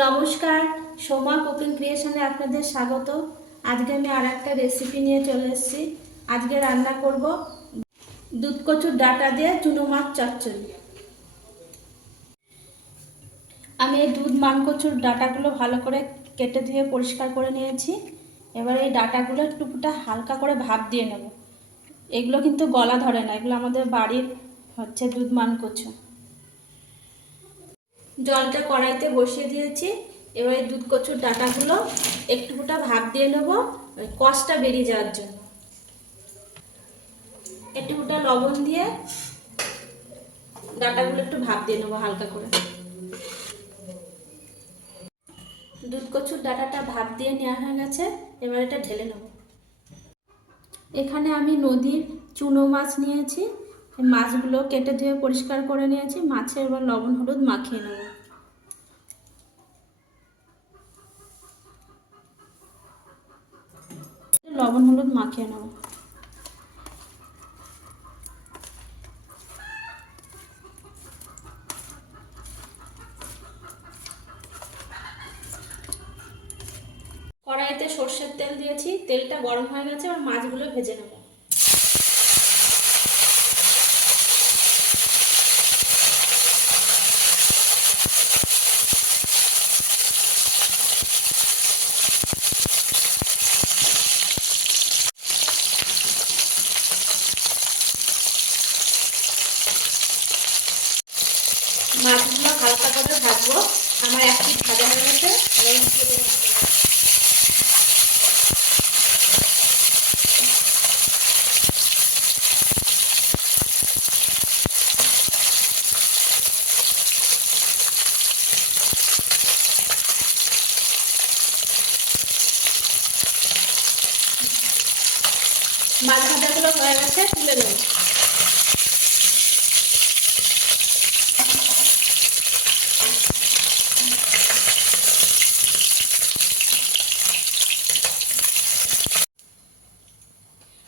নমস্কার, সোমা কুকিং ক্রিয়েশনে আপনাদের স্বাগত। আজকে আমি আর একটা রেসিপি নিয়ে চলে এসেছি। আজকে রান্না করব দুধ কচুর ডাঁটা দিয়ে চুনো মাছ চচ্চড়ি। আমি এই দুধ মান কচুর ডাঁটাগুলো ভালো করে কেটে ধুয়ে পরিষ্কার করে নিয়েছি। এবার এই ডাঁটাগুলো একটুটা হালকা করে ভাপ দিয়ে নেব। এগুলো কিন্তু গলা ধরে না, এগুলো আমাদের বাড়ির দুধ মান কচু। জলটা কড়াইতে বসিয়ে দিয়েছি। এবার এই দুধ কচুর ডাঁটাগুলো একটুটা ভাপ দিয়ে নেব, কষটা বেরিয়ে যাওয়ার জন্য। একটুটা লবণ দিয়ে ডাঁটাগুলো একটু ভাপ দিয়ে নেবো হালকা করে। দুধ কচুর ডাঁটাটা ভাপ দিয়ে নেওয়া হয়ে গেছে। এবার এটা ঢেলে নেব। এখানে আমি নদীর চুনো মাছ নিয়েছি। মাছগুলো কেটে ধুয়ে পরিষ্কার করে নিয়েছি। মাছে এবার লবণ হলুদ মাখিয়ে নেব। লবণ হলুদ মাখিয়ে নেব। কড়াইতে সর্ষের তেল দিয়েছি, তেলটা গরম হয়ে গেছে। আর মাছগুলো ভেজে নেব। মাছগুলো হালকা করে ভাজবো। আমার এক পিঠ ভাজা হয়ে গেছে। মাছ ভাজাগুলো হয়ে গেছে, তুলে নেব।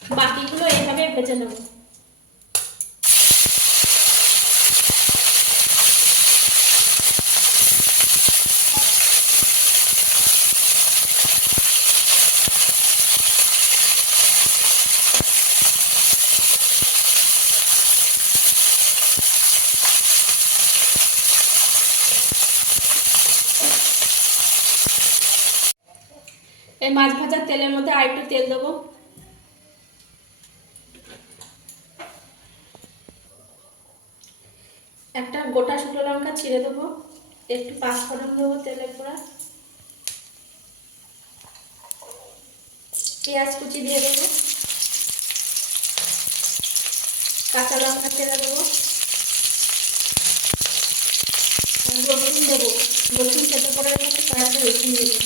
বাকিগুলো এইভাবে ভেজে নেব। এই মাছ ভাজার তেলের মধ্যে আর একটু তেল দেবো। একটা গোটা শুকনো লঙ্কা ছিঁড়ে দেবো। একটু পাঁচফোড়ন দেবো তেলের পরে। পেঁয়াজ কুচি দিয়ে দেবো। কাঁচা লঙ্কা ছেড়ে দেবো। রসুন দেবো। রসুন খেতে পরে গেছে, কয়েকটা রসুন দেবো।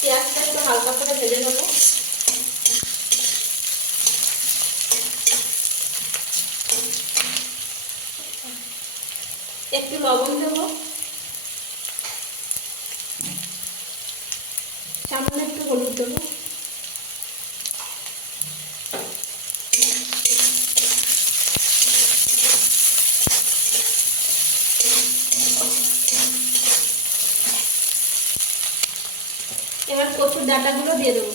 পেঁয়াজটা একটু হালকা করে ভেজে নেবো। একটু লবণ দেবো, সামান্য একটু হলুদ দেবো। এবার কচুর ডাঁটাগুলো দিয়ে দেবো।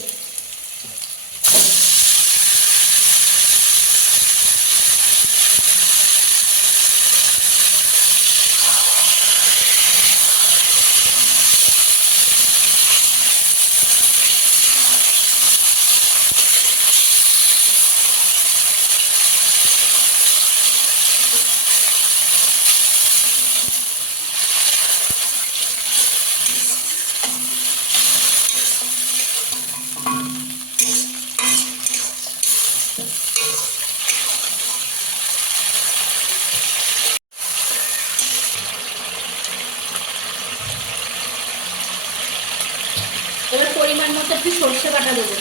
এবার পরিমাণ মতো একটু সর্ষে বাটা দেবো।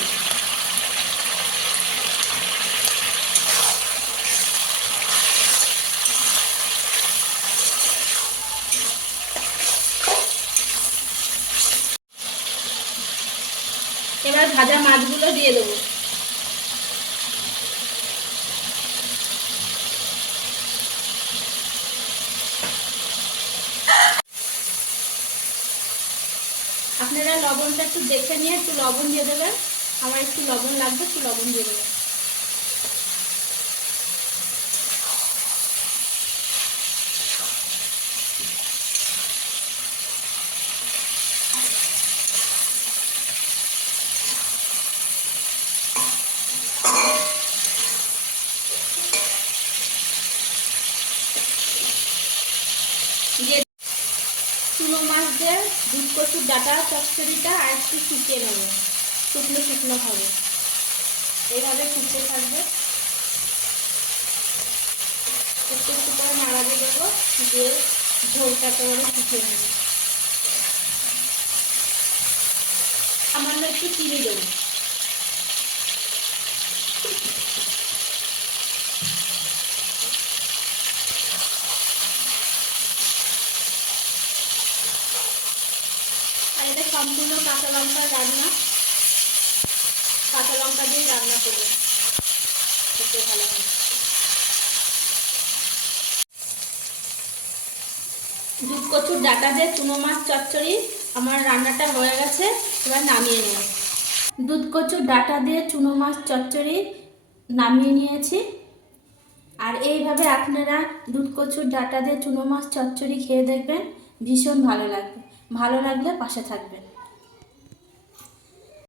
ভাজা মাছগুলো দিয়ে দেবো। আপনারা লবণটা একটু দেখে নিয়ে একটু লবণ দিয়ে দেবেন। আমার একটু লবণ লাগবে, একটু লবণ দিয়ে দেবেন। চুনো মাছ দিয়ে দুধ কচুর ডাঁটা চচ্চড়িটা আর একটু শুকিয়ে নেবো, শুকনো শুকনো হবে, এইভাবে ফুটতে থাকবে। একটু একটু করে নাড়া দিয়ে দেবো, দিয়ে ঝোলটাকে ওরা শুকিয়ে নেবো। সামান্য একটু চিনি দেবো। আর এটা সম্পূর্ণ কাঁচা লঙ্কার রান্না, কাঁচা লঙ্কা দিয়ে রান্না করবো, খেতে ভালো হয়। দুধ কচুর ডাঁটা দিয়ে চুনো মাছ চচ্চড়ি আমার রান্নাটা হয়ে গেছে, এবার নামিয়ে নেব। দুধ কচুর ডাঁটা দিয়ে চুনো মাছ চচ্চড়ি নামিয়ে নিয়েছি। আর এইভাবে আপনারা দুধ কচুর ডাঁটা দিয়ে চুনো মাছ চচ্চড়ি খেয়ে দেখবেন, ভীষণ ভালো লাগবে। ভালো লাগলে পাশে থাকবেন।